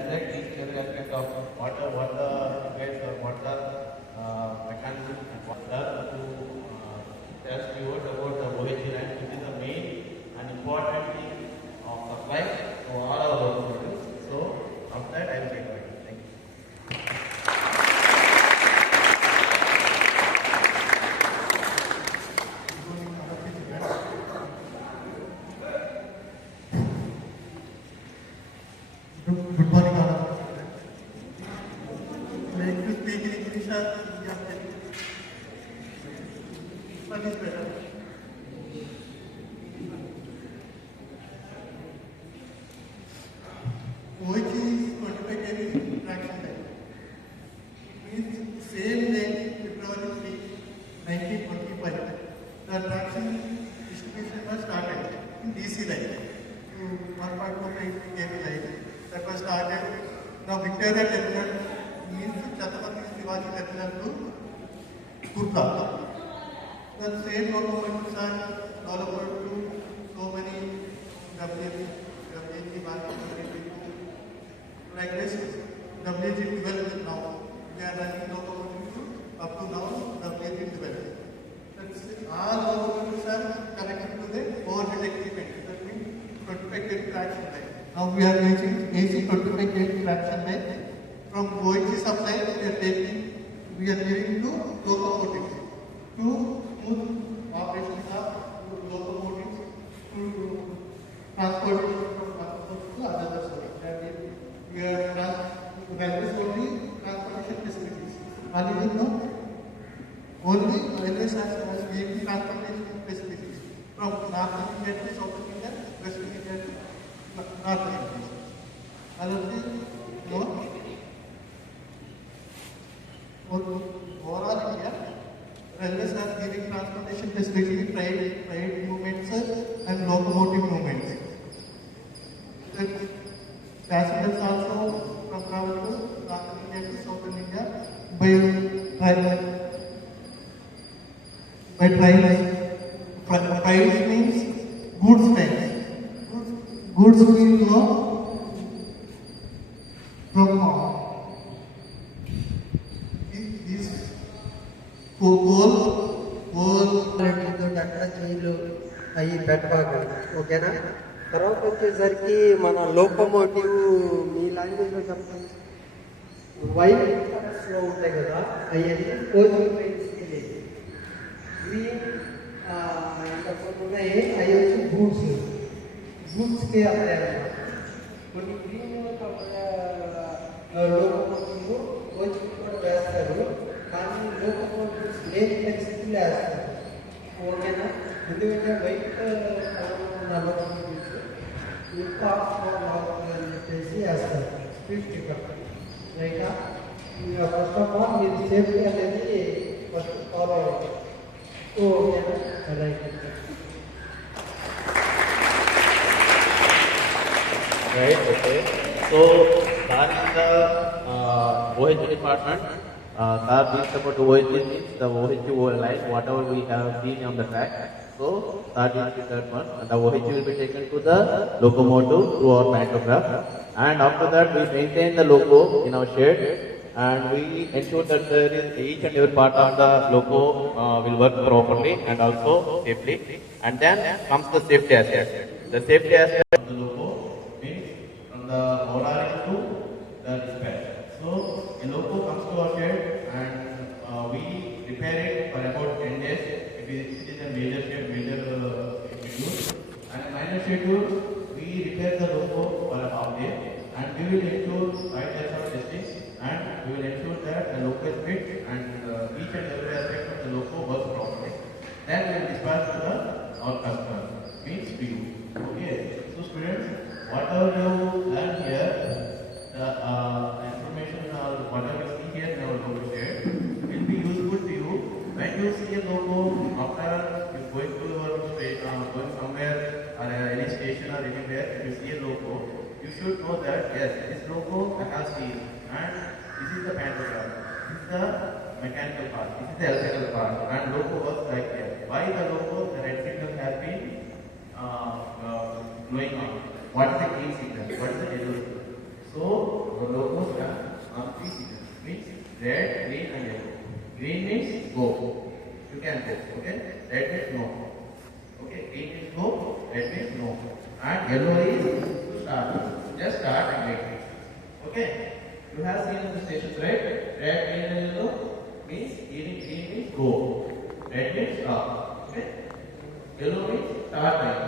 reflect each and every aspect of what the device or what the mechanism and what does to tell stewards about the OHG line, which is the main and important thing of supply to all our locomotives. So, after that, I will take it. Thank you. Good morning, all of you. Like to speak in English or what is better? OHG is 25 kV traction line. Means same day, February 3, 1925, the traction distribution was started in DC line to 1.48 kV line. That was started. Now Victoria Terminal means Chhatrapati Shivaji Terminal to Kurla. The same locomotives are developed to so many WG 1, like this. WG 12 now. We are running locomotives up to now WG 12. That's all locomotives are connected to the overhead equipment. That means 25 kV traction line. Now we are using AC 25 kV traction line. From OHG supply, we are giving to locomotives to smooth operations of locomotives to transportation from one source to another source. That is, we are railways only transportation facilities. Only railways has vehicle transportation facilities from North India to South India, West India to North India. Other thing, no. Overall India, railways are giving transportation facilities, trade movements and locomotive movements. Passengers also from travel to North India to Southern India by trains. Trains means goods trains. Goods will go from this అట్లా చైన్లు అవి పెట్టబాకండి, ఓకేనా? తర్వాత వచ్చేసరికి మన లోకోమోటివ్ మీ లాంగ్వేజ్లో చెప్పండి. వైట్ కలర్స్లో ఉంటాయి కదా, అవన్నీ కోచింగ్ ట్రైన్స్కి లేదు. గ్రీన్ ఉన్నాయి, అవి వచ్చి గూడ్స్కి అప్లై అన్నమాట. కొన్ని గ్రీన్ లోకోమోటివ్ కోచింగ్ కూడా వేస్తారు, కానీ లోకోమోటివ్స్ లేని పరిస్థితులు వేస్తారు, ఓకేనా? ఎందుకంటే వైట్ కలర్ ఉన్న లోకోమోటివ్స్ అని చెప్పేసి వేస్తారు స్పీడ్ టికెట్, రైటా? ఇంకా ఫస్ట్ ఆఫ్ ఆల్ మీరు సేఫ్టీ అనేది ఫస్ట్ ఫాలో అవ్వాలి, ఓకేనా? Right. Right, okay. So, that is the OHG department. That means about the OHG means the OHG line, whatever we have seen on the track. So, that is the third one. And the OHG will be taken to the locomotive through our pantograph. And after that, we maintain the loco in our shed. And we ensure that there is each and every part of the loco will work properly and also safely. And then comes the safety aspect. The safety aspect of the loco means from the motoring to the dispatch. So a loco comes to our shed and we repair it for about 10 days. It is a major schedule. And a minor schedule, we repair the loco for a half day. And we will ensure 5 days of testing. And we will ensure that the loco is fit and each and every aspect of the loco works properly. Then we will dispatch to our customer, means to you. Okay. So students, whatever you learn here, the information or whatever you see here in our logo shed will be useful to you when you see a logo after you going to your going somewhere or any station or anywhere. If you see a logo, you should know that yes, this logo I have seen, and this is the pantograph, this is the mechanical part, this is the electrical part, and logo works like that. Why the logo, the red signal has been glowing on? What is the green signal? What is the yellow signal? So Okay? You have seen in the stations, right? Red, green, and yellow means eating, green means go. Red means stop. Okay? Yellow means start time.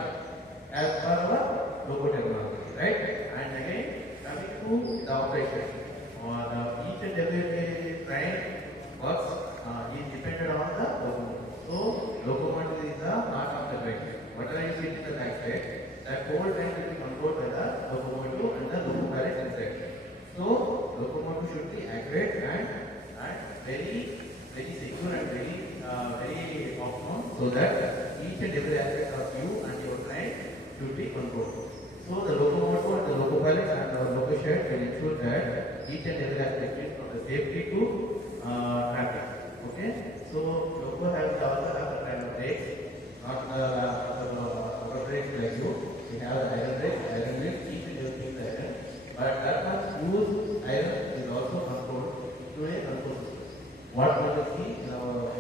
As per our logo technology, right? And again, coming to the operation. Each and every train works is dependent on the locomotive. So, locomotive is the heart of the train. Whatever you see in the back side, that whole train will be controlled by the locomotive and the locomotive inside. So, locomotive should be accurate and very secure and very optimum, so that each and every aspect of you and your train should be controlled. So the locomotive and the locopilot and our loco shed will ensure that each and every aspect is from the safety to traffic. Okay. So loco has also have the kind of brakes, not the brakes like you. We have the iron brakes, each and everything is iron. But that much used iron is also controlled through a control system. What we will see in our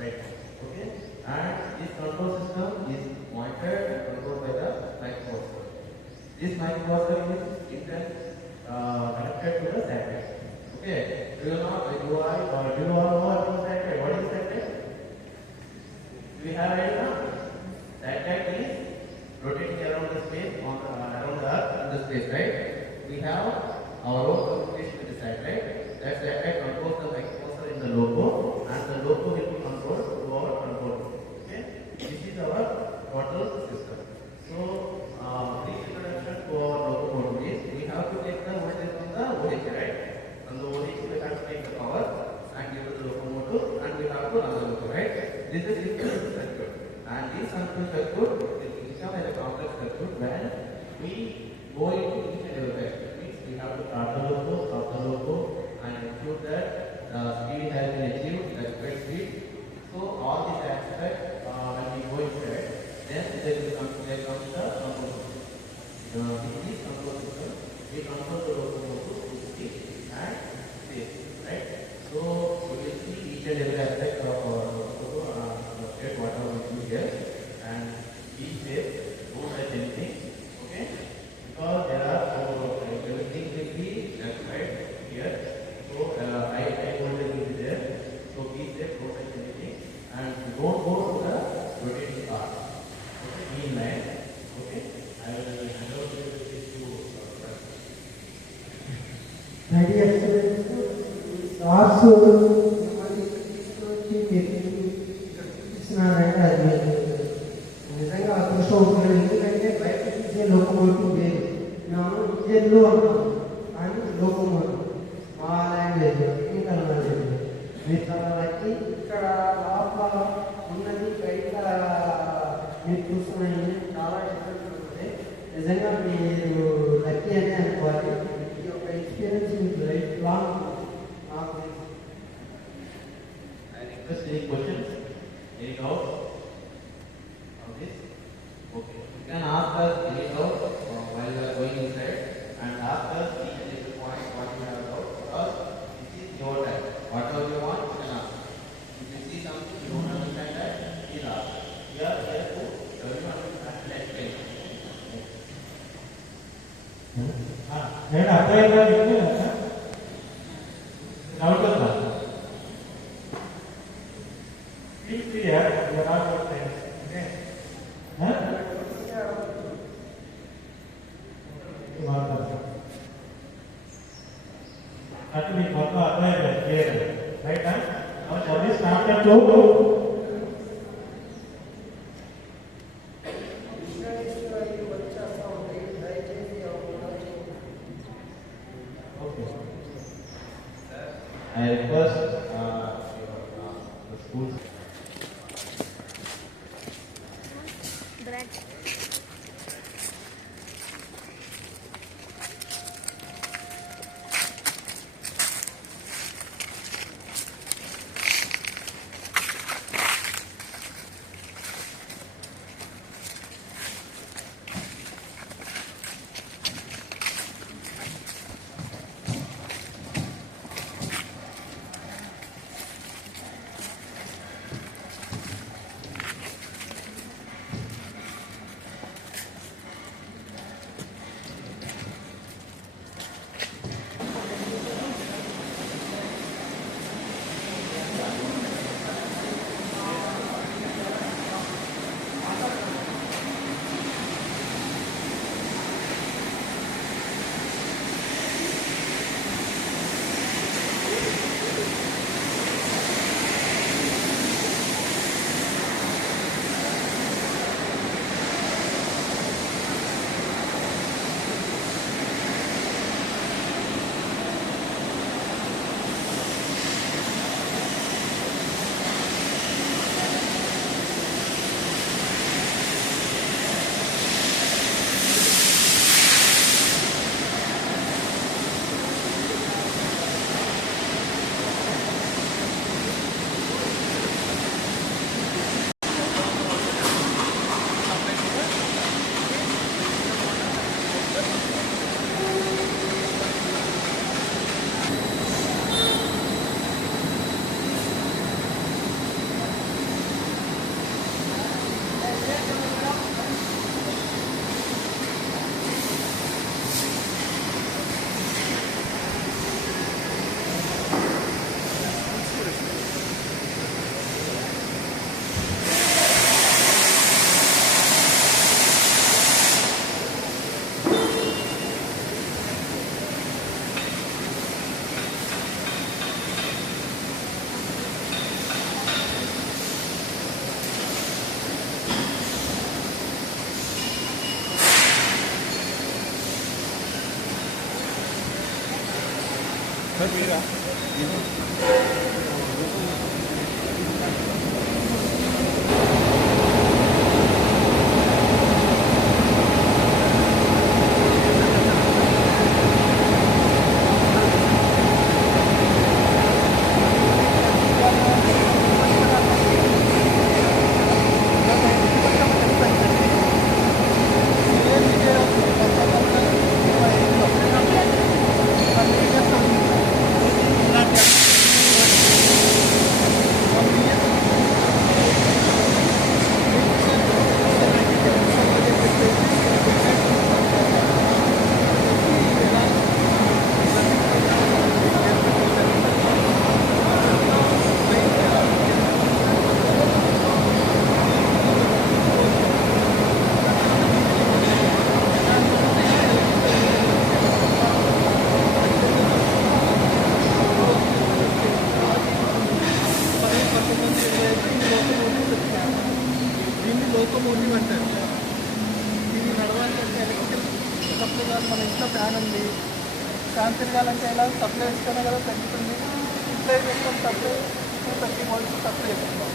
right now. Okay. And this control system is monitored and controlled by the microprocessor. This microprocessor is connected to the satellite. Okay. Do you all know about the satellite? What is satellite? Do we have idea? Satellite is rotating around the space around the Earth in the space, right? We have our own communication with the satellite. That satellite controls the microprocessor in the loco, and the loco will be controlled through our control room. Okay. This is our total system. So, brief introduction to our locomotive is we have to take the voltage from the OH, right? From the OH we have to take the power and give to the locomotive, and we have to run the loco, right? This is simple circuit, and this simple circuit will become a complex circuit when we go into each and every direction. Means we have to start the loco, stop the loco, and ensure that the speed has been achieved, the expected speed. So all these aspects, when we go inside, then there comes the control system. In this control system, we control the locomotive to speed and pace, right? So we will see each and every aspect of our locomotive, whatever we do here, and each phase don't touch anything, okay? Because there are everything will be left right here. So I voltage will be there. So be safe, don't touch anything, and don't go to the rotating part. Okay, mean line. Okay, I will hand over this to ready sirs ఇస్తున్నారంటే అది నిజంగా అదృష్టం అవుతుంది. ఎందుకంటే బయట చూసే లోకమోటివ్ వేరు, మేము ఇంజన్లు అంటాం కానీ లోకమోటివ్ మా లాంగ్వేజ్ టెక్నికల్ లాంగ్వేజ్. మీరు చాలా లక్కీ. ఇక్కడ లోపల ఉన్నది బయట మీరు చూస్తున్న ఇంజన్ చాలా డిఫరెంట్ ఉంటుంది. నిజంగా మీరు లక్కీ అనే అనుకోవాలి. ఈ యొక్క ఎక్స్పీరియన్స్ మీకు లైఫ్ లాంగ్ నాకు తెలుసు. I request any questions, any doubts on this? Okay, you can ask us any doubts while we are going inside, and ask us each and every point what you have doubt, because this is your time. Whatever you want, you can ask. If you see something you don't understand that, please ask. We are here to tell you and explain. నేను అర్థమైందా మీకు డౌట్ ఉందా? Feel clear, your all your friends. Okay, అంటే మీకు మొత్తం అర్థమైంది clear, right? Service contact I request the schools. Bread. దీన్ని లోకోమోటివ్ అంటారు. దీన్ని నడవాలంటే ఎలక్ట్రికల్ సప్లై కాదు. మన ఇంట్లో ఫ్యాన్ ఉంది, ఫ్యాన్ తిరగాలంటే ఎలా సప్లై ఇస్తేనే కదా తగ్గుతుంది. ఇట్లే చేసుకొని సప్లై 230 వోల్ట్స్ సప్లై చేస్తాం.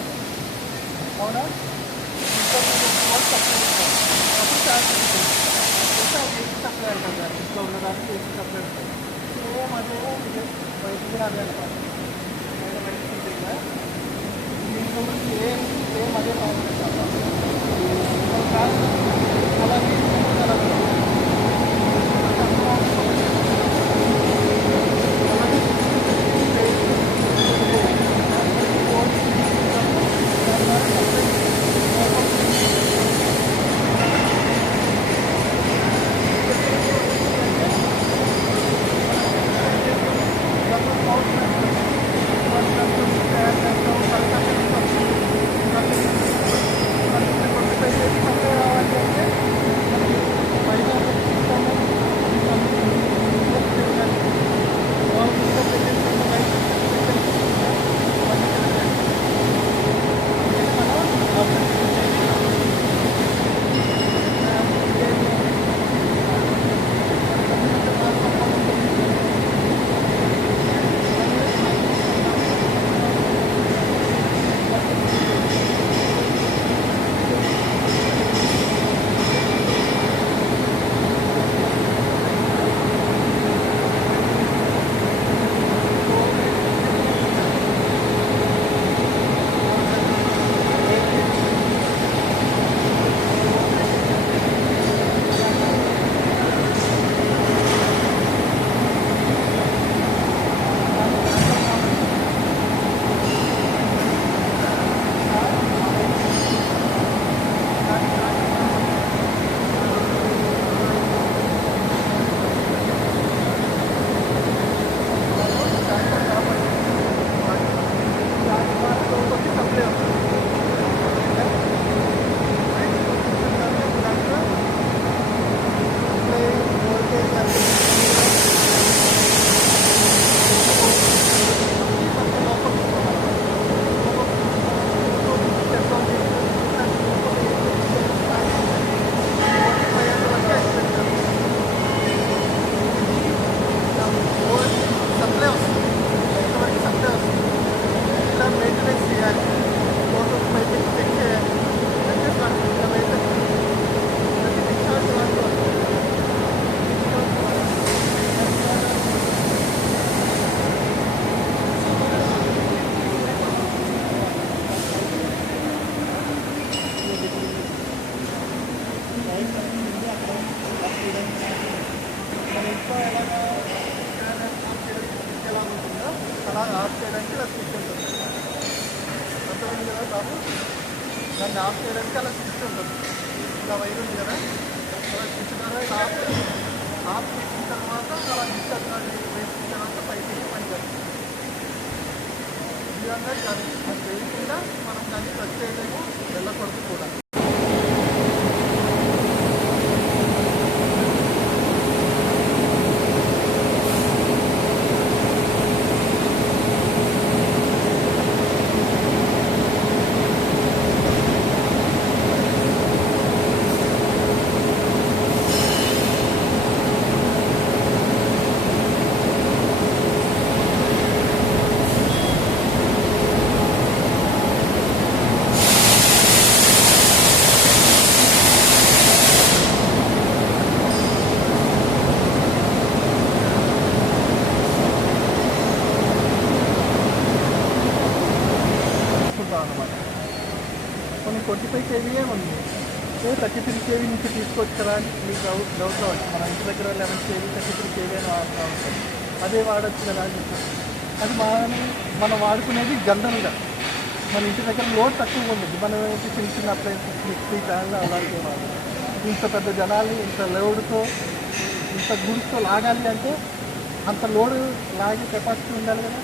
అవునా? ఇంట్లో 230 వోల్ట్స్ సప్లై ఇస్తాం. అప్పుడు ఫ్యాన్ తిరుగుతుంది. అది ఏసీ సప్లై అంటారు. దాన్ని ఇంట్లో ఉన్నదానికి ఏసీ సప్లై ఉంటుంది. సేమ్ అదే బయట కూడా అదే అనమాట. బయట ఉంటుంది. దీంట్లో గురించి ఏం అదే అలాగే అలా ఆఫ్ చేయడానికి అలా స్విచ్ ఉంటుంది. అర్థమైంది కదా బాబు? దాన్ని ఆఫ్ చేయడానికి అలా స్విచ్ ఉంటుంది. ఇలా వైర్ ఉంది కదా, అలా స్విచ్ ద్వారా ఇలా ఆఫ్ చేసిన తర్వాత అలా డిశ్చార్జ్ వేసిన తర్వాత పైకి పని చేస్తుంది. ఈ విధంగా అది వేయకుండా మనం దాన్ని టచ్ చేయలేము, వెళ్ళకూడదు కూడా. 35 కేవీఏ ఉంది. 33 కేవీ నుంచి తీసుకొచ్చారా అని మీకు డౌట్ రావచ్చు. మన ఇంటి దగ్గర 11 కేవీ 33 కేవీ అని వాడుతూ ఉంటాం. అదే వాడచ్చు కదా అని చెప్పి అది మనం వాడుకునేది జనరల్గా మన ఇంటి దగ్గర లోడ్ తక్కువ ఉంది. మనం ఏంటి చిన్న చిన్న అప్లయన్సెస్ మిక్సీ ఫ్యాన్లు అలాంటివి వాడు. ఇంత పెద్ద జనాలు ఇంత లోడ్తో ఇంత గుడితో లాగాలి అంటే అంత లోడ్ లాగే కెపాసిటీ ఉండాలి కదా.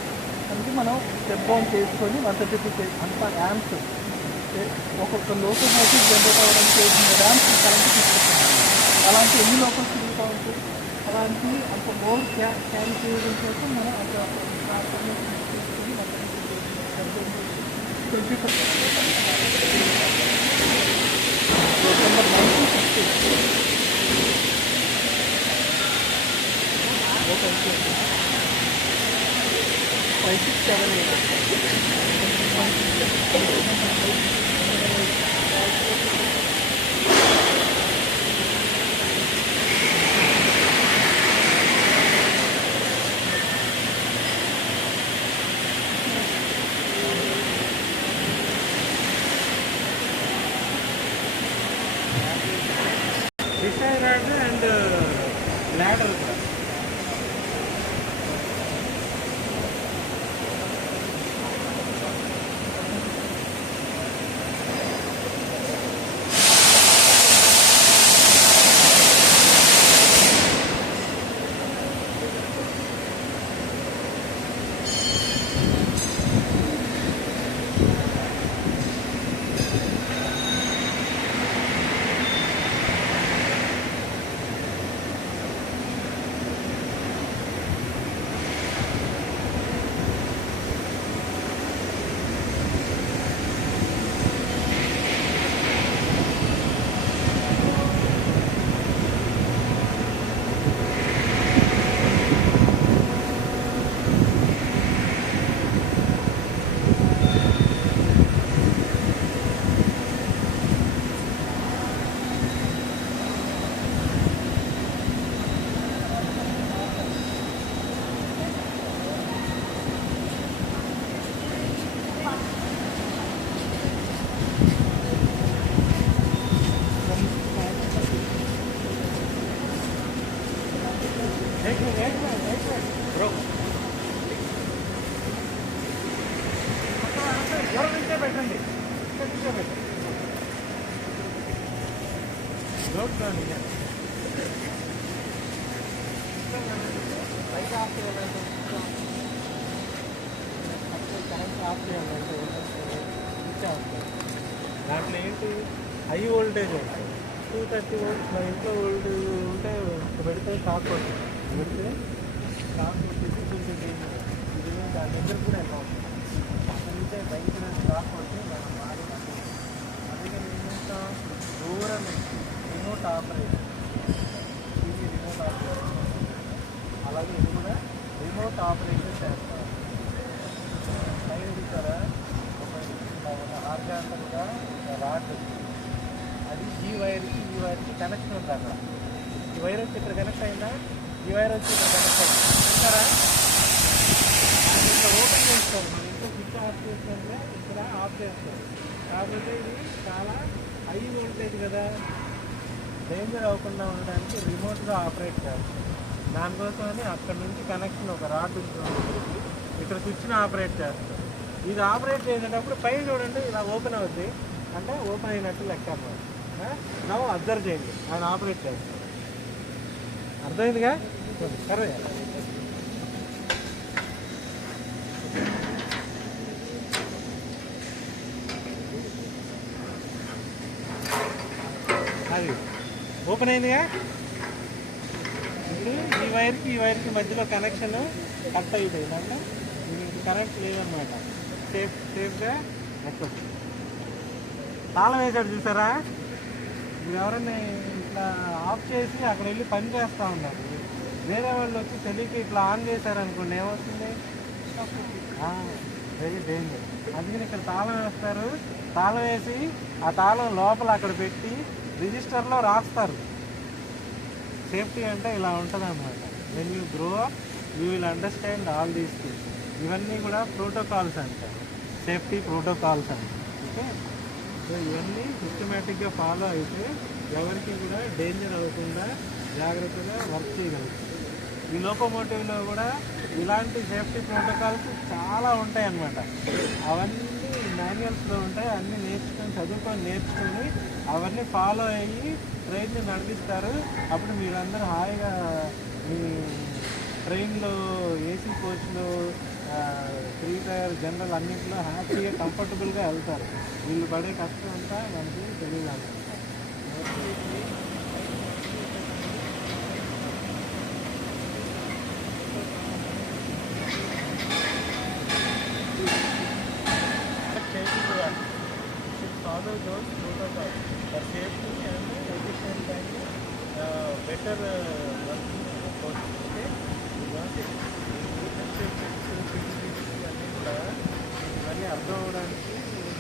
అందుకే మనం స్టెప్ డౌన్ చేసుకొని 132 అంత ర్యామ్స్ ఒక్కొక్క లోకోమోటివ్ జనరేట్ అవ్వడానికి 800 ర్యామ్స్ కరెంట్ తీసుకుంటున్నాం. అలాంటి ఎన్ని లోకల్స్ తిరుగుతూ ఉంటాయి. అలాంటి అంత లోడ్ క్యారీ చేయడం కోసం మనం అంత తీసుకొని డిసైడ్ అండ్ ladder కూడా. Bro. ఎవరు నుంచే పెట్టండి. ఇక్కడ నుంచే పెట్టండి. డౌట్ రాని పైకి ఆఫ్ చేయాలంటే కరెంట్ ఆఫ్ చేయాలంటే దాంట్లో ఏంటి హై వోల్టేజ్ ఉంటుంది. 230 volts మన ఇంట్లో వోల్టేజ్ ఉంటే పెడితే షాక్ వస్తుంది. పెడితే షాక్ వచ్చేసి కొంచెం ఇది దాని దగ్గర కూడా ఎలా ఉంటుంది. అక్కడి నుంచే భయంకర షాక్ వస్తే మనం బాడీ అందుకని ఏంటంటే దూరం రిమోట్ ఆపరేషన్ ఇది రిమోట్ ఆపరేషన్. అలాగే ఇది కూడా రిమోట్ ఆపరేషన్ చేస్తారు. సైడ్ ఇచ్చారా ఒక హార్జాంటల్గా రాడ్ అది ఈ వైర్కి కనెక్షన్ ఉంది. అక్కడ ఈ వైర్ వచ్చి ఇక్కడ కనెక్ట్ అయిందా, ఈ వైర్ వచ్చి ఇక్కడ కనెక్ట్ అయింది. చూసారా ఇక్కడ ఓపెన్ చేస్తారు. మనం ఇంట్లో స్విచ్ ఆఫ్ చేస్తుంటే ఇక్కడ ఆఫ్ చేస్తారు. కాకపోతే ఇది చాలా హై వోల్టేజ్ కదా, డేంజర్ అవ్వకుండా ఉండడానికి రిమోట్గా ఆపరేట్ చేస్తారు. దానికోసమని అక్కడ నుంచి కనెక్షన్ ఒక రాడ్ ఉంటుంది, ఇక్కడ స్విచ్ని ఆపరేట్ చేస్తారు. ఇది ఆపరేట్ చేసేటప్పుడు పైన చూడండి ఇలా ఓపెన్ అవుద్ది అంటే ఓపెన్ అయినట్టు లెక్క అన్నమాట. నవ్వు అబ్జర్వ్ చేయండి, ఆయన ఆపరేట్ చేస్తారు. అర్థమైందిగా సరే. అది ఓపెన్ అయిందిగా. ఇప్పుడు ఈ వైర్కి మధ్యలో కనెక్షన్ కట్ అయిపోయింది అంటే దీనికి కరెంట్ లేదనమాట. సేఫ్గా ఎక్కొచ్చు. తాళం వేసాడు చూసారా. మీరు ఎవరైనా ఇట్లా ఆఫ్ చేసి అక్కడ వెళ్ళి పని చేస్తూ ఉన్నారు, వేరే వాళ్ళు వచ్చి తెలియక ఇట్లా ఆన్ చేశారనుకోండి ఏమవుతుంది, వెరీ డేంజర్. అందుకని ఇక్కడ తాళం వేస్తారు. తాళం వేసి ఆ తాళం లోపల అక్కడ పెట్టి రిజిస్టర్లో రాస్తారు. సేఫ్టీ అంటే ఇలా ఉంటుంది అన్నమాట. When you grow up you will understand all these things. ఇవన్నీ కూడా ప్రోటోకాల్స్ అంటారు, సేఫ్టీ ప్రోటోకాల్స్ అంటారు. ఓకే. సో ఇవన్నీ సిస్టమేటిక్గా ఫాలో అయితే ఎవరికి కూడా డేంజర్ అవ్వకుండా జాగ్రత్తగా వర్క్ చేయగలుగుతాం. ఈ లోకోమోటివ్లో కూడా ఇలాంటి సేఫ్టీ ప్రోటోకాల్స్ చాలా ఉంటాయి అన్నమాట. అవన్నీ మాన్యువల్స్లో ఉంటాయి. అన్నీ నేర్చుకొని అవన్నీ ఫాలో అయ్యి ట్రైన్ని నడిపిస్తారు. అప్పుడు మీరందరూ హాయిగా మీ ట్రైన్లో ఏసీ కోచ్లో 3 టైర్ జనరల్ అన్నింటిలో హ్యాపీగా కంఫర్టబుల్గా వెళ్తారు. వీళ్ళు పడే కష్టం అంతా మనకి తెలియదు అన్నమాట. Follow those protocols for safety and efficient and better working process. Okay, అన్నీ కూడా ఇవన్నీ అర్థం అవడానికి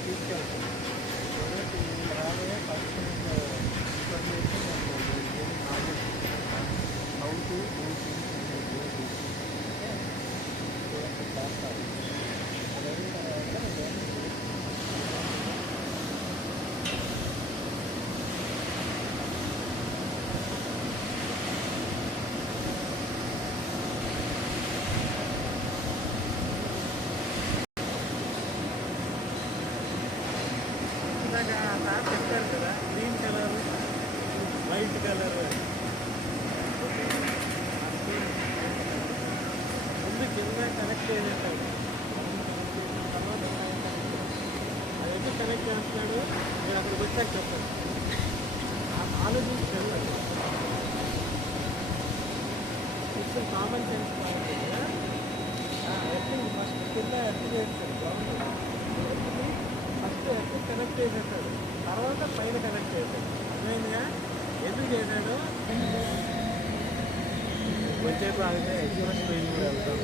తీసుకెళ్తాం. So that you will have a first information how to do things in the day. Okay, so చేస్తారు. అదైన తర్వాత చెప్పారు కదా, గ్రీన్ కలర్ వైట్ కలర్ ముందు కింద కనెక్ట్ చేసేస్తాడు. అది ఎప్పుడు కనెక్ట్ చేస్తున్నాడు మీరు అక్కడికి వచ్చాక చెప్పండి. ఆలోచించి వెళ్ళాలి. ఇట్స్ కామన్ సెన్స్ పాయింట్ కదా. ఎర్తింగ్ ఫస్ట్ కింద ఎర్త్ చేస్తాడు బాగుంటుంది. ఫస్ట్ ఎర్త్ కనెక్ట్ చేసేస్తాడు, తర్వాత పైన కనెక్ట్ చేస్తాడు. అర్థమైందిగా ఎందుకు చేశాడు? వచ్చేపు ఆగితే ఎక్స్ప్రెస్ ట్రైన్ కూడా వెళ్తాం.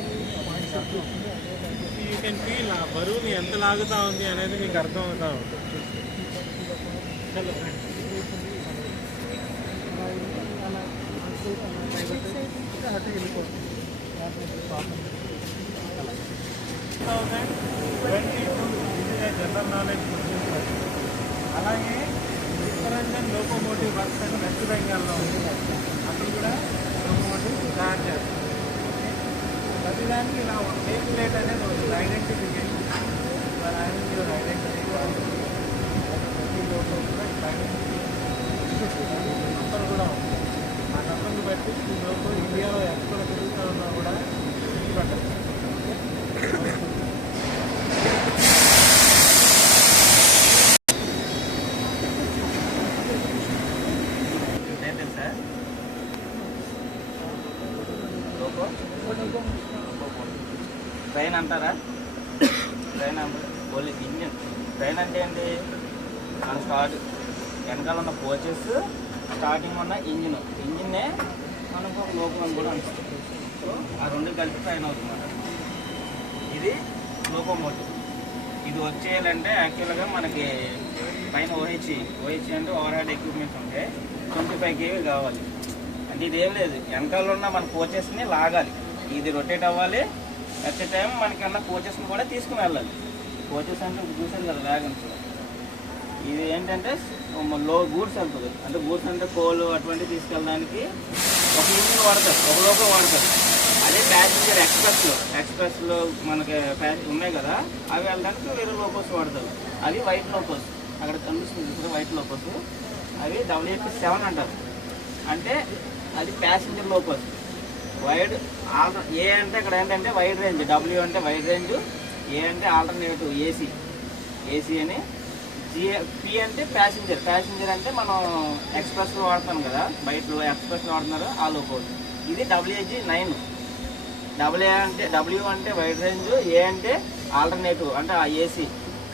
యూ కెన్ ఫీల్ ఆ బరువుని ఎంత లాగుతూ ఉంది అనేది మీకు అర్థం అవుతూ ఉంటుంది. అటు వెళ్ళిపోతుంది. 2022 జనరల్ నాలెడ్జ్ గురించి. అలాగే విశ్వరంజన్ లోకోమోటివ్ వర్క్స్ అని వెస్ట్ బెంగాల్లో ఉంది. అక్కడ కూడా లోకోమోటివ్ తయారు చేస్తారు. ప్రతిదానికి ఇలా నేమ్ ప్లేట్ అనేది ఉంటుంది, ఐడెంటిఫికేషన్. మరి ఐడెంటిటీ ప్రతి లోకో కూడా ఐడెంటిటీ నంబర్ కూడా ఉంది. ఆ నంబర్ని బట్టి ఈ లోకో ఇండియాలో ఎక్కడ తిరుగుతూ ఉన్నా కూడా పెట్టచ్చు. ట్రైన్ అంటారా? Train only engine. ట్రైన్ అంటే ఏంటి? మన స్టార్ట్ వెనకాల ఉన్న కోచెస్, స్టార్టింగ్ ఉన్న ఇంజిన్నే మనకు ఒక లోకోమోటివ్ కూడా అనిపిస్తుంది. సో ఆ రెండు కలిపి ట్రైన్ అవుతుంది. ఇది లోకోమోటివ్. ఇది వచ్చేయాలంటే యాక్చువల్గా మనకి పైన ఓహెచ్ అంటే ఓవర్ హెడ్ ఎక్విప్మెంట్స్ ఉంటే 25 kV కావాలి. అంటే ఇది ఏం లేదు, వెనకాల ఉన్న మన కోచెస్ని లాగాలి. ఇది రొటేట్ అవ్వాలి. అట్ ఎ టైం మనకన్నా కోచెస్ని కూడా తీసుకుని వెళ్ళాలి. కోచెస్ అంటే చూసాను కదా వ్యాగన్స్. ఇది ఏంటంటే లో గూడ్స్ వెళ్తుంది. అంటే గూడ్స్ అంటే కోళ్ళు అటువంటివి తీసుకెళ్ళడానికి ఒక ఇంజిన్ వాడతారు, ఒక లోకో వాడతారు. అదే ప్యాసింజర్ ఎక్స్ప్రెస్లో మనకి ఉన్నాయి కదా, అవి వెళ్ళడానికి వేరే లోకోస్ వాడతారు. అవి వైట్ లోకోస్, అక్కడ కనిపిస్తుంది వైట్ లోకోస్. అవి WH7 అంటారు. అంటే అది ప్యాసింజర్ లోకోస్. వైడ్ ఏ అంటే ఇక్కడ ఏంటంటే వైడ్ రేంజ్, W అంటే వైడ్ రేంజ్, ఏ అంటే ఆల్టర్నేటివ్ ఏసీ అని, P అంటే ప్యాసింజర్ అంటే మనం ఎక్స్ప్రెస్లో వాడతాం కదా, బయట ఎక్స్ప్రెస్లో వాడుతున్నారు ఆ లోకోస్. ఇది WH9. W అంటే వైడ్ రేంజ్, ఏ అంటే ఆల్టర్నేటివ్ అంటే ఆ ఏసీ.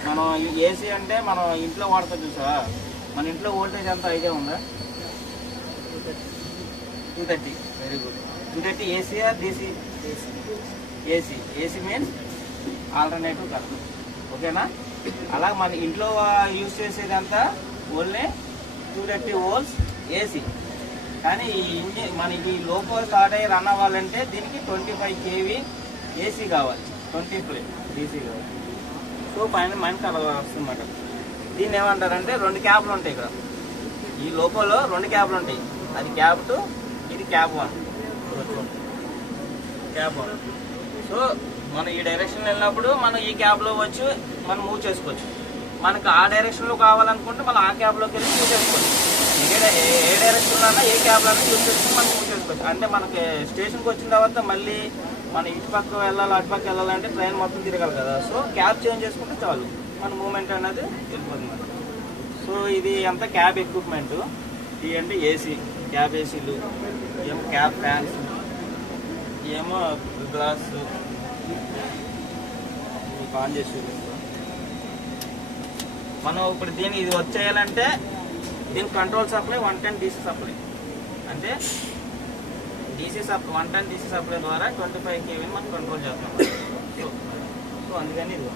మనం ఏసీ అంటే మనం ఇంట్లో వాడతాం చూసావా, మన ఇంట్లో వోల్టేజ్ ఎంత ఐడియా ఉందా? 230. Very good. 230 AC or DC? AC means alternative current. ఓకేనా? అలా మన ఇంట్లో యూజ్ చేసేదంతా ఓన్లీ 230 volts AC. కానీ ఈ ఇంజిన్ మనకి లోకో స్టార్ట్ అయ్యి రన్ అవ్వాలంటే దీనికి 25 kV AC కావాలి, 25 DC కావాలి. సో పైన మనకి అలా వస్తుందన్నమాట. దీన్ని ఏమంటారంటే 2 క్యాబ్లు ఉంటాయి ఇక్కడ. ఈ లోపల 2 క్యాబ్లు ఉంటాయి. అది క్యాబ్ 2, ఇది క్యాబ్ 1. క్యాబ్ 1. సో మనం ఈ డైరెక్షన్ వెళ్ళినప్పుడు మనం ఈ క్యాబ్లో వచ్చి మనం మూవ్ చేసుకోవచ్చు. మనకు ఆ డైరెక్షన్లో కావాలనుకుంటే మనం ఆ క్యాబ్లోకి వెళ్ళి మూవ్ చేసుకోవచ్చు. ఏ డైరెక్షన్లో అన్నా ఏ క్యాబ్లో అన్నా యూజ్ చేసుకుని మనం మూవ్ చేసుకోవచ్చు. అంటే మనకి స్టేషన్కి వచ్చిన తర్వాత మళ్ళీ మనం ఇటు పక్క వెళ్ళాలి అటు పక్క వెళ్ళాలంటే ట్రైన్ మొత్తం తిరగాలి కదా. సో క్యాబ్ చేంజ్ చేసుకుంటే చాలు, మన మూమెంట్ అనేది వెళ్ళిపోతుంది. సో ఇది అంతా క్యాబ్ ఎక్విప్మెంట్. ఇవి అంటే ఏసీ, క్యాబ్ ఏసీలు, ఏమో క్యాబ్ ఫ్యాన్స్, ఏమో గ్లాస్ ఆన్ చేసి చూపిస్తాం. మనం ఇప్పుడు ఇది వచ్చేయాలంటే దీని కంట్రోల్ సప్లై 110 DC సప్లై. అంటే DC సప్లై 110 DC సప్లై ద్వారా 25 kV మనం కంట్రోల్ చేస్తాం. సో అందుకని ఇది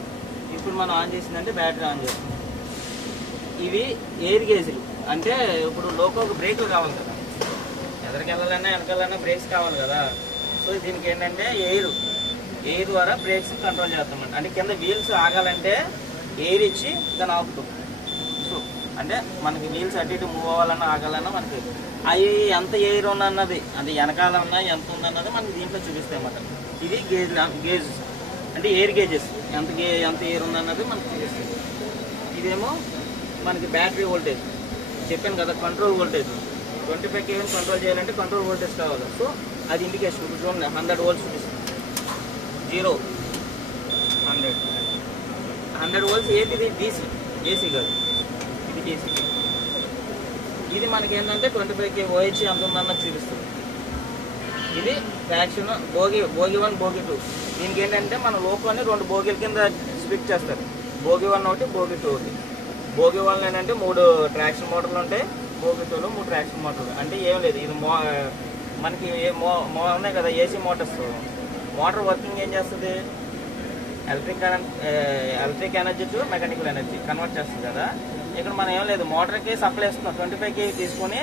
ఇప్పుడు మనం ఆన్ చేసిందంటే బ్యాటరీ ఆన్ చేస్తాం. ఇవి ఎయిర్ గేజ్లు. అంటే ఇప్పుడు లోకోకి బ్రేకులు కావాలి కదా, ఎదరికి వెళ్ళాలన్నా వెనకాలన్నా బ్రేక్స్ కావాలి కదా. సో దీనికి ఏంటంటే ఎయిర్ ద్వారా బ్రేక్స్ కంట్రోల్ చేస్తాం. అంటే కింద వీల్స్ ఆగాలంటే ఎయిర్ ఇచ్చి దాన్ని ఆపుతాం. సో అంటే మనకి వీల్స్ అటు ఇటు మూవ్ అవ్వాలన్నా ఆగాలన్నా మనకి అవి ఎంత ఎయిర్ ఉన్నది, అది వెనకాల ఉన్నా ఎంత ఉందన్నది మనకి దీంట్లో చూపిస్తాయి అన్నమాట. ఇది గేజ్ అంటే ఎయిర్ గేజెస్, ఎంత ఎయిర్ ఉందన్నది మనకి చూపిస్తాయి. ఇదేమో మనకి బ్యాటరీ వోల్టేజ్ చెప్పాను కదా, కంట్రోల్ వోల్టేజ్ 25 kV కంట్రోల్ చేయాలంటే కంట్రోల్ వోల్టేజ్ కావాలి. సో అది ఇండికేషన్. ఇప్పుడు చూడండి 100 volts చూపిస్తుంది. 0 100 volts. ఏది డీసీ, ఏసీ కాదు, ఇది డీసీ. ఇది మనకి ఏంటంటే 25 kV OH ఎంత ఉందన్నది చూపిస్తుంది. ఇది ఫ్రాక్షన్ భోగి 1 భోగి 2. దీనికి ఏంటంటే మన లోపలని 2 భోగిల కింద స్ప్లిట్ చేస్తారు. భోగి 1 ఒకటి, భోగి 2 ఒకటి. భోగి 1 ఏంటంటే 3 ట్రాక్షన్ మోటార్లు ఉంటాయి, భోగి 2లో 3 ట్రాక్షన్ మోటార్లు. అంటే ఏం లేదు, ఇది మనకి ఉన్నాయి కదా ఏసీ మోటార్స్. మోటార్ వర్కింగ్ ఏం చేస్తుంది, electric energy to mechanical energy convert చేస్తుంది కదా. ఇక్కడ మనం ఏం లేదు, మోటార్కి సప్లై ఇస్తున్నాం. 25 kV తీసుకొని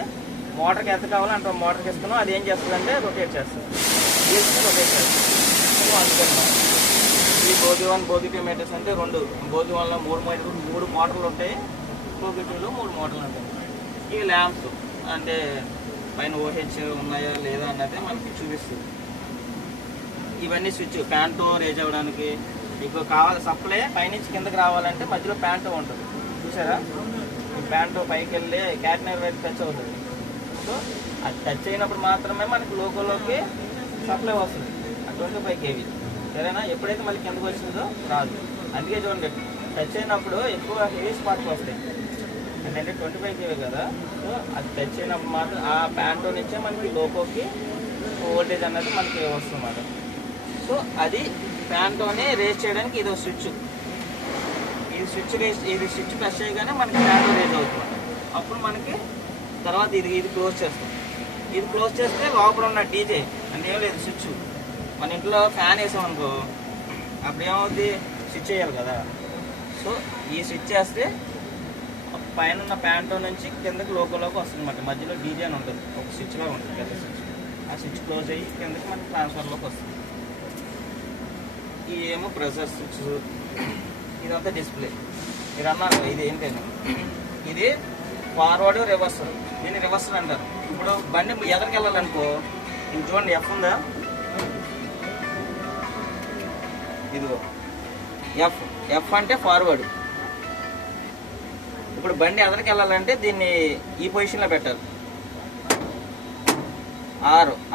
మోటార్కి ఎంత కావాలో అంత మోటార్కి ఇస్తున్నాం. అది ఏం చేస్తుంది అంటే రొటేట్ చేస్తుంది, రొటేట్ చేస్తుంది. సో అందుకని ఈ భోగి 1 భోగి 2 మీటర్స్ అంటే 2. భోగి 1లో 3 మోటార్లు ఉంటాయి, భోగి 2లో 3 మోటార్లు ఉంటాయి. ఇవి ల్యాంప్స్ అంటే పైన OH ఉన్నాయా లేదా అన్నది మనకి చూపిస్తుంది. ఇవన్నీ స్విచ్ ప్యాంటు రేజ్ అవ్వడానికి. మీకు కావాలి సప్లై పైనుంచి కిందకి రావాలంటే మధ్యలో ప్యాంటు ఉంటుంది చూసారా. ఈ ప్యాంటు పైకి వెళ్ళి క్యాటనర్ వైపు టచ్ అవుతుంది. సో అది టచ్ అయినప్పుడు మాత్రమే మనకి లోకోలోకి సప్లై వస్తుంది. 25 kV సరేనా. ఎప్పుడైతే మళ్ళీ కిందకు వచ్చిందో రాదు. అందుకే చూడండి టచ్ అయినప్పుడు ఎక్కువ హెవీ స్పార్క్స్ వస్తాయి. అంటే 25 kV కదా. సో అది టచ్ అయినప్పుడు మాత్రం ఆ ప్యాంటు నుంచే మనకి లోకోకి వోల్టేజ్ అనేది మనకి వస్తుంది. సో అది ఫ్యాన్తోనే రేస్ చేయడానికి ఇది స్విచ్. ఇది స్విచ్ ప్రెస్ చేయగానే మనకి ఫ్యాన్ రేజ్ అవుతుంది. అప్పుడు మనకి తర్వాత ఇది క్లోజ్ చేస్తాం. ఇది క్లోజ్ చేస్తే లోపల ఉన్న డీజే అంటే ఏం లేదు స్విచ్. మన ఇంట్లో ఫ్యాన్ వేసాం అనుకో అప్పుడు ఏమవుతుంది, స్విచ్ చేయాలి కదా. సో ఈ స్విచ్ చేస్తే పైన ఉన్న ప్యాంటో నుంచి కిందకి లోకల్లోకి వస్తుంది అన్నమాట. మధ్యలో డీజే అని ఉంటుంది, ఒక స్విచ్లో ఉంటుంది పెద్ద స్విచ్. ఆ స్విచ్ క్లోజ్ అయ్యి కిందకి మనకి ట్రాన్స్ఫర్లోకి వస్తుంది. ఈ ఏమో ప్రెషర్ స్విచ్, ఇదంతా డిస్ప్లే. మీరు అన్నారు ఇది ఏంటంటే ఇది ఫార్వర్డ్ రివర్సర్. దీన్ని రివర్సర్ అంటారు. ఇప్పుడు బండి ఎదరికి వెళ్ళాలనుకో ఇది చూడండి ఎఫ్ ఉందా, ఇదిగో ఎఫ్ అంటే ఫార్వర్డ్. ఇప్పుడు బండి ఎదరికి వెళ్ళాలంటే దీన్ని ఈ పొజిషన్లో పెట్టాలి.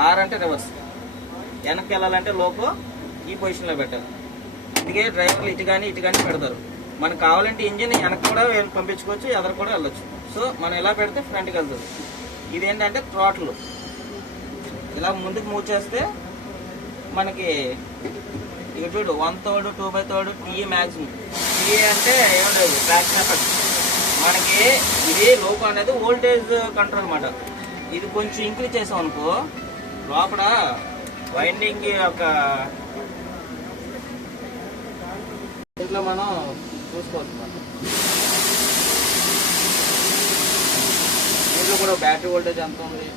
ఆర్ అంటే రివర్స్. వెనక్కి వెళ్ళాలంటే లోకో ఈ పొజిషన్లో పెట్టాలి. అందుకే డ్రైవర్లు ఇటు కానీ పెడతారు. మనకు కావాలంటే ఇంజిన్ వెనక కూడా పంపించుకోవచ్చు, ఎదరు కూడా వెళ్ళొచ్చు. సో మనం ఇలా పెడితే ఫ్రంట్కి వెళ్తుంది. ఇదేంటంటే థ్రాట్లు. ఇలా ముందుకు మూవ్ చేస్తే మనకి ఇక చూడు 1/3 2/3 టీఏ మ్యాక్సిమం. టీఏ అంటే ఏం లేదు ట్రాక్షన్ ఎఫెక్ట్. మనకి ఇది లోకో అనేది వోల్టేజ్ కంట్రోల్ అన్నమాట. ఇది కొంచెం ఇంక్రీజ్ చేసాం అనుకో లోపల వైండింగ్ ఒక దీంట్లో మనం చూసుకోవచ్చు. దీంట్లో కూడా బ్యాటరీ వోల్టేజ్ ఎంత ఉంది,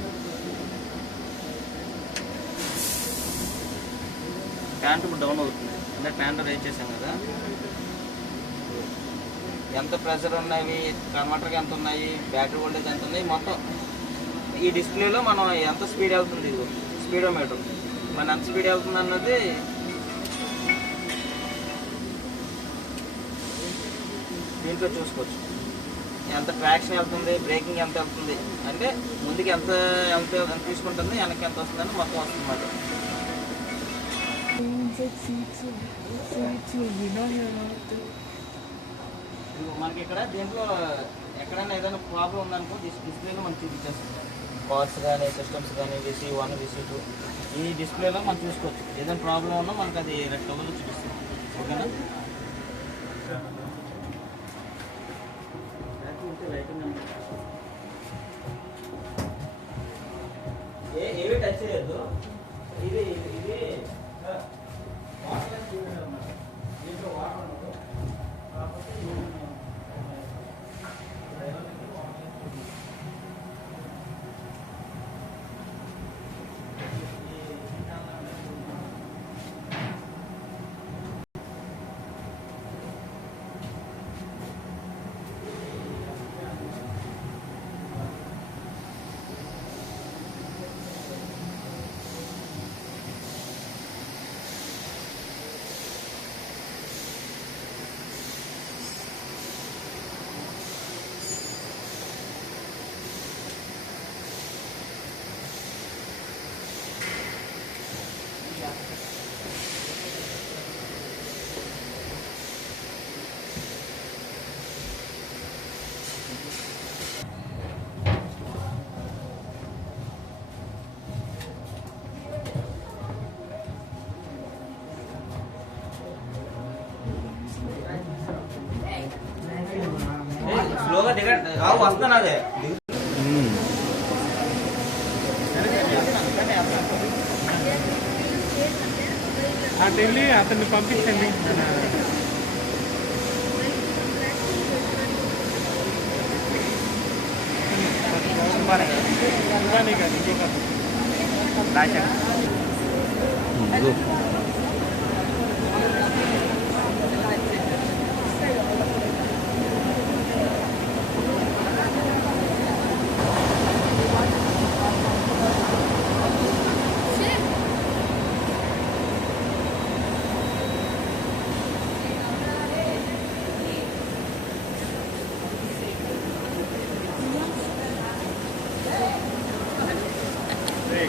ప్యాంట్ ఇప్పుడు డౌన్ అవుతుంది. అంటే ప్యాంట్ రేజ్ చేసాం కదా, ఎంత ప్రెషర్ ఉన్నవి, కన్వర్టర్కి ఎంత ఉన్నాయి, బ్యాటరీ వోల్టేజ్ ఎంత ఉన్నాయి, మొత్తం ఈ డిస్ప్లేలో మనం ఎంత స్పీడ్ వెళ్తుంది, ఇది స్పీడోమీటర్ మనం ఎంత స్పీడ్ వెళ్తుంది అన్నది దీంట్లో చూసుకోవచ్చు. ఎంత ట్రాక్షన్ వెళ్తుంది, బ్రేకింగ్ ఎంత వెళ్తుంది, అంటే ముందుకి ఎంత ఎంత ఎంత తీసుకుంటుంది, వెనక్కి ఎంత వస్తుందని మొత్తం వస్తుంది అన్నమాట. మనకి ఇక్కడ దీంట్లో ఎక్కడైనా ఏదైనా ప్రాబ్లం ఉందనుకో డిస్ప్లేలో మనకు చూపించేస్తుంది. పార్ట్స్ కానీ, సిస్టమ్స్ కానీ, VC1, VC2 ఈ డిస్ప్లేలో మనం చూసుకోవచ్చు. ఏదైనా ప్రాబ్లం ఉన్నా మనకు అది రెడ్ కలర్లో చూపిస్తుంది. ఓకేనా? ఏవి టచ్ చేయొద్దు. ఇది ఇది వాటర్ దీంట్లో వాటర్ ఉండదు కాకపోతే స్లోగా దిగ వస్తాను అదే అటు వెళ్ళి అతన్ని పంపించండి. Hey.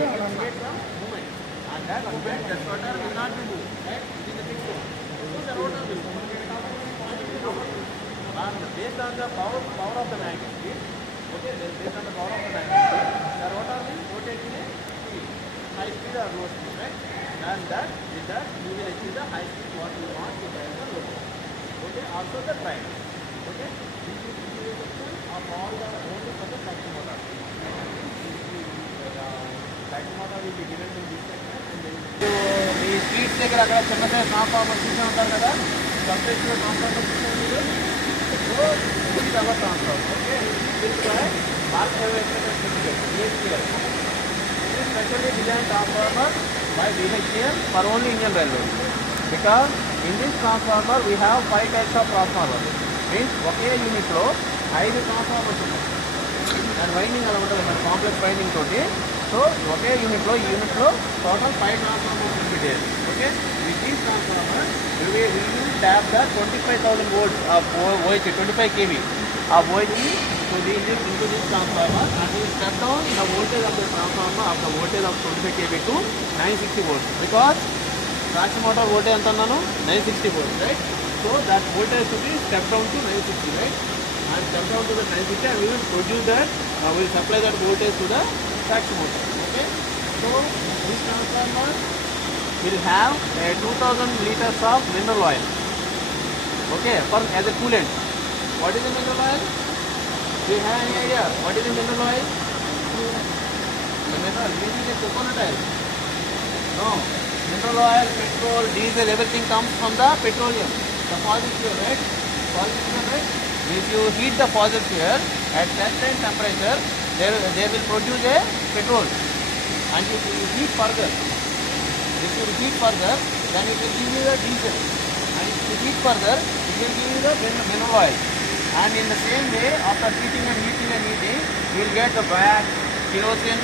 create some movement. And that movement, that rotor will not be moved, right? It is a fixed one. So the rotor will move. And based on the power of the magnet field, okay, based on the power of the magnet field, the rotor will rotate in a speed, high speed or low speed, right? And that with that you will achieve the high speed what you want to drive the locomotive. Okay, also the drive. Okay, this is the section of all the only for the traction motor. Traction motor will be given in this section and then ఈ స్ట్రీట్స్ దగ్గర అక్కడ చిన్న ట్రాన్స్ఫార్మర్ చూసే ఉంటారు కదా, separate transformer చూసే మీరు. So this is our transformer. Okay, this is by Mark Heavy Certificate EHPL. This is specially designed transformer by BHEL for only Indian Railways. Because in this transformer we have 5 types of transformers. Means ఒకే యూనిట్ లో 5 ట్రాన్స్ఫార్మర్స్ ఉన్నాయి. And winding అలా ఉంటుంది మన complex winding తోటి. సో ఒకే యూనిట్ లో టోటల్ 5 ట్రాన్స్ఫార్మర్స్ ఉంటుంది. Okay, with this transformer we will tap the 25,000 volts of OH 25 kV of OH into this transformer, and we will step down the voltage of the transformer of the voltage of 25 kV to 960 volts. Because traction motor voltage anta annanu 960 volts, right? So that voltage should be step down to 960, right? And step down to the 960, and we will produce that, we will supply that voltage to the traction motor. Okay, so this transformer will have 2000 liters of mineral oil, okay, for as a coolant. What is the mineral oil? Do you have any idea what is the mineral oil? The mineral, this is a coconut oil. No, mineral oil, petrol, diesel, everything comes from the petroleum, the fossil fuel, right? Fossil fuel, right? If you heat the fossil fuel at certain temperature, they will produce a petrol. And if you heat further, then it will give you the diesel. And if you heat further, it will give you the mineral oil. And in the same way, after heating, you will get the wax, kerosene,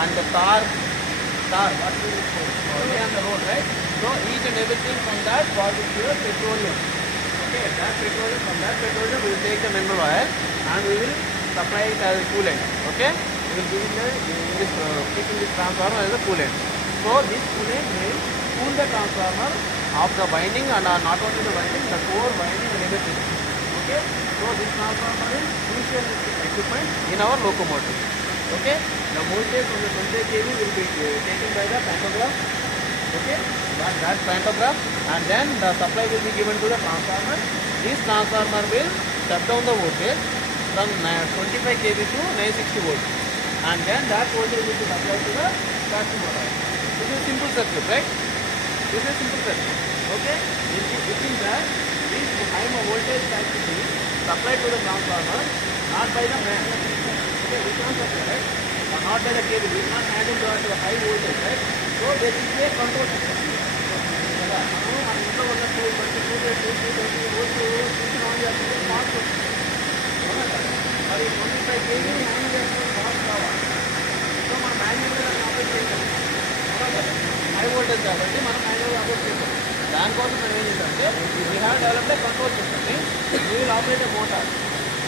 and the tar, what we lay on the road, right? So each and everything from that fossil fuel petroleum. Okay, from that petroleum we will take the mineral oil and we will supply it as a coolant. Okay, we will give it keeping this transformer as a coolant. So this coolant will cool the transformer of the winding, and not only the winding, the core winding and everything. Okay, so this transformer is crucial equipment in our locomotive. Okay, the voltage from the 20 kV will be taken by the pantograph. Okay, that pantograph, and then the supply will be given to the transformer. This transformer will step down the voltage from 25 kV to 960 volts, and then that voltage will be supplied to the traction motor. This is simple circuit, right? This is simple circuit. Okay, it is that this high voltage quantity supplied to the transformer, not by the man. Okay, we can't supply, right? Not by the cable. We can't handle the high voltage, right? So there is a control system. మన ఇంట్లో ఉన్నట్టు 22 volts switch on చేస్తే ఫాస్ట్ వస్తుంది. మరి 25 kV handle చేస్తే ఫాస్ట్ కావాలి. సో మనం మాన్యువల్గా ఆపరేట్ చేయాలి. హై వోల్టేజ్ కాబట్టి మనం మాన్యువల్గా ఆపరేట్ చేయాలి. దానికోసం మనం ఏం చేద్దామంటే we have developed A control system. We will operate A motor.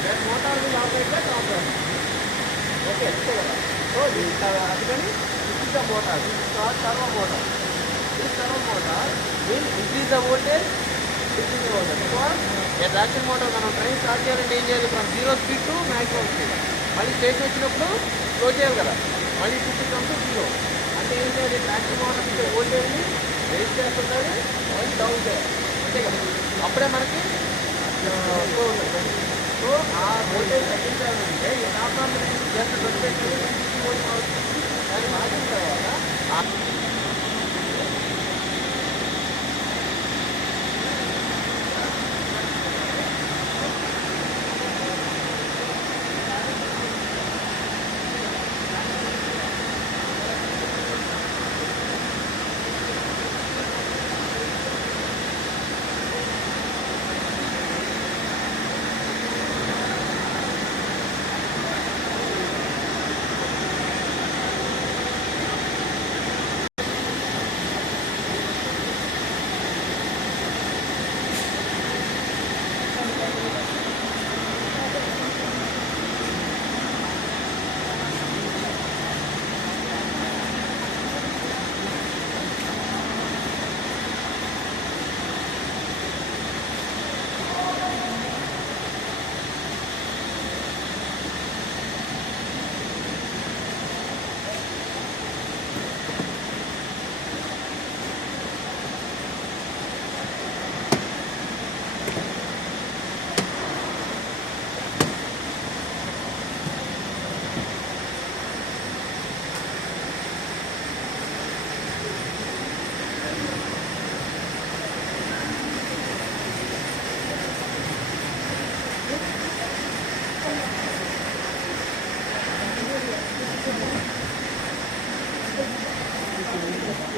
That motor will operate A transformer. Okay, అంతే కదా. సో అందుకని this is the motor, this is called servo motor. This servo motor will increase the voltage, decrease the voltage. Because a traction motor మనం train start చేయాలంటే ఏం చేయాలి? ఫ్రమ్ 0 speed to maximum speed. మళ్ళీ స్టేషన్ వచ్చినప్పుడు స్లో చేయాలి కదా, మళ్ళీ 50 కమ్ టు 0. అంటే ఏం చేయాలి? ట్రాక్షన్ మోటార్ ఇచ్చే వోల్టేజ్ని రేజ్ చేస్తుండాలి, మళ్ళీ డౌన్ చేయాలి, అంతే కదా. అప్పుడే మనకి ఫ్లో ఉంటుంది. సో ఆ వోల్టేజ్ తగ్గించాలంటే ఈ ట్రాన్స్ఫార్మర్ జస్ట్ 25 kV 60 volts కావచ్చు. దాన్ని మార్చిన తర్వాత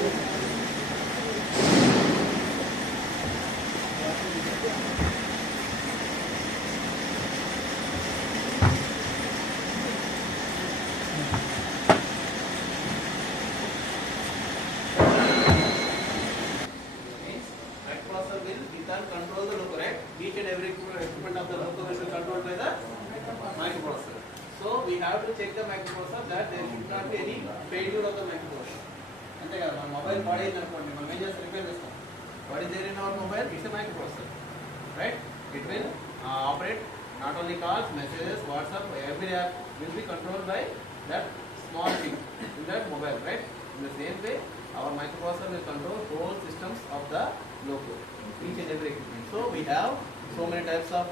Microprocessor will we can control the loco, right? Each and every equipment of the loco will be controlled by the microprocessor. So we have to check the microprocessor that there should not be any failure of the microprocessor. అంతే కదా మన మొబైల్ పాడైంది అనుకోండి మనం ఏం చేస్తాం repair చేస్తాం what is there in our mobile it's a microprocessor right it will operate not only calls messages whatsapp every app will be controlled by that small thing in that mobile, right? In the same way our microprocessor will control whole systems of the loco, each and every equipment. So we have so many types of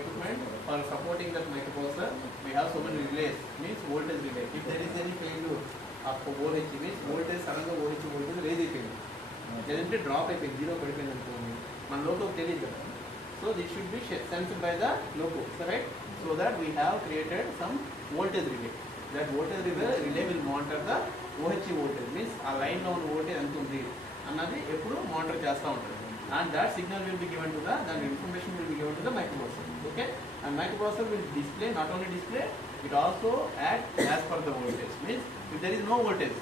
equipment for supporting that microprocessor. We have so many relays, means voltage relay. If there is any failure of voltage, means voltage సడన్గా voltage raise అయిపోయింది, లేదంటే డ్రాప్ అయిపోయింది, జీరో పడిపోయింది అనుకోండి, మన లోకోకి తెలియదు కదా. So this should be sensed by the loco, right? So that we have created some voltage relay. That voltage relay will monitor the OHE voltage, means ఆ లైన్ లో ఉన్న voltage ఎంత ఉంది అన్నది ఎప్పుడు మానిటర్ చేస్తూ ఉంటుంది. And that signal will be given to the, that information will be given to the microprocessor. Okay? And microprocessor will display, not only display, it also act as per the voltage. Means if there is no voltage,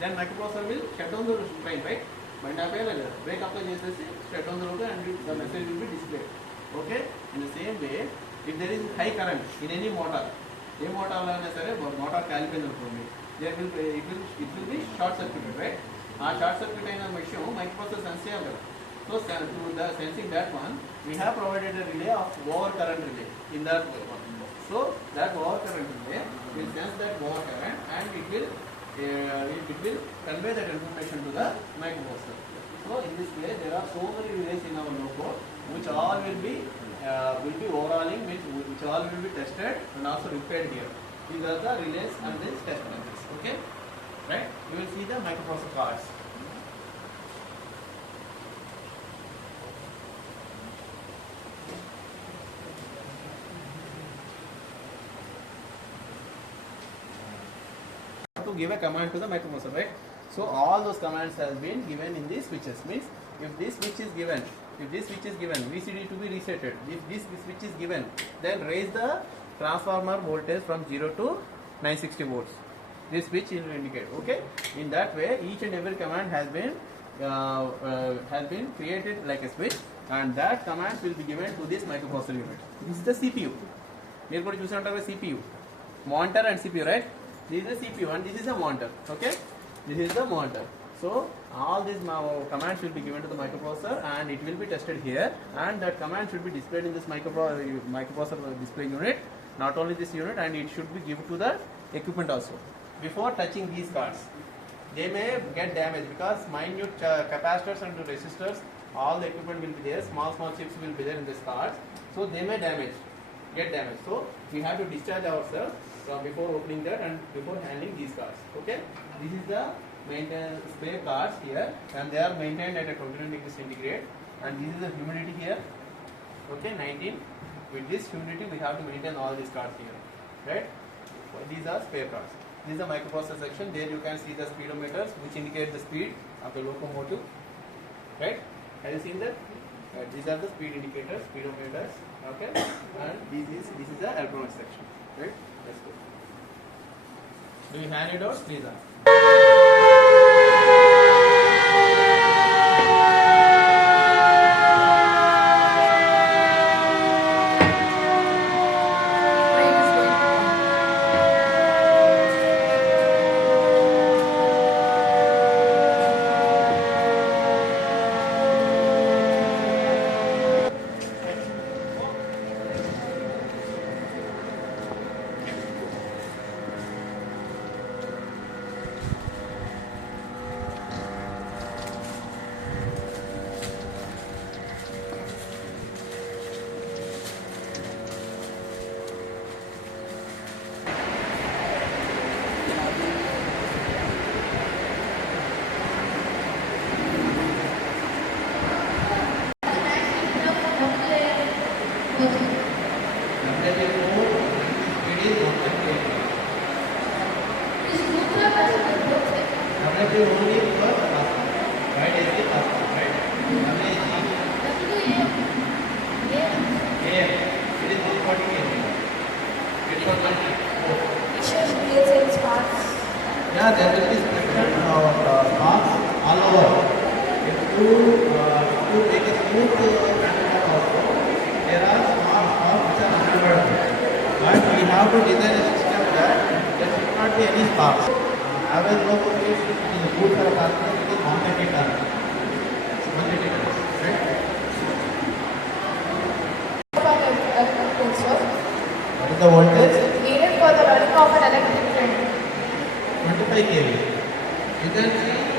then microprocessor will shut down the train, right? But break up the shut down the logo and the message will be displayed. Okay? In the same way, if there is high current in any motor, ఏ మోటార్లో అయినా సరే మోటార్ కాలిపోయింది అనుకోండి, it will be short circuited, right? ఆ short circuit అయిన విషయం microprocessor sense చేయాలి కదా. So to the sensing that one we have provided a relay of over current relay in that one. So that over current relay will sense that over current and it will convey that information to the microprocessor. So in this way there are so many relays in our loco which all will be overhauling, means which all will be tested and also repaired here. These are the relays and this test methods. Okay, right? You will see the microprocessor cards. To give a command to the microprocessor, right? So all those commands has been given in these switches. Means if this switch is given, VCD to be resetted. If this switch is given, then raise the transformer voltage from 0 to 960 volts. This switch will indicate. Okay. In that way, each and every command has been created like a switch, and that command will be given to this microprocessor unit. This is the CPU. మీరు కూడా చూసి ఉంటారు CPU, monitor and CPU, right? This is the CPU and this is the monitor. Okay, this is the monitor. So all these commands will be given to the microprocessor and it will be tested here, and that command should be displayed in this microprocessor display unit. Not only this unit, and it should be given to the equipment also. Before touching these cards, they may get damaged because minute capacitors and resistors, all the equipment will be there. Small chips will be there in this cards, so they may get damaged. So we have to discharge ourselves before opening that and before handling these cards. Okay, this is the maintenance spare cards here, and they are maintained at a 29 degrees centigrade, and this is the humidity here. Okay, 19. With this humidity we have to maintain all these cards here, right? These are spare cards. This is the microprocessor section. There you can see the speedometers which indicate the speed of the locomotive, right? Have you seen that? These are the speed indicators, speedometers. Okay, and this is the electronics section, right? Let's go. Do you hand it out, please? Only for to make a smooth antenna also, there are small sparks which are required. But we have to design a system that there should not be any sparks. Average low voltage is good for a transformer, it is 130 current. 130 current, right? What is the voltage? Needed for the running of an electric train. 25 kV. You can see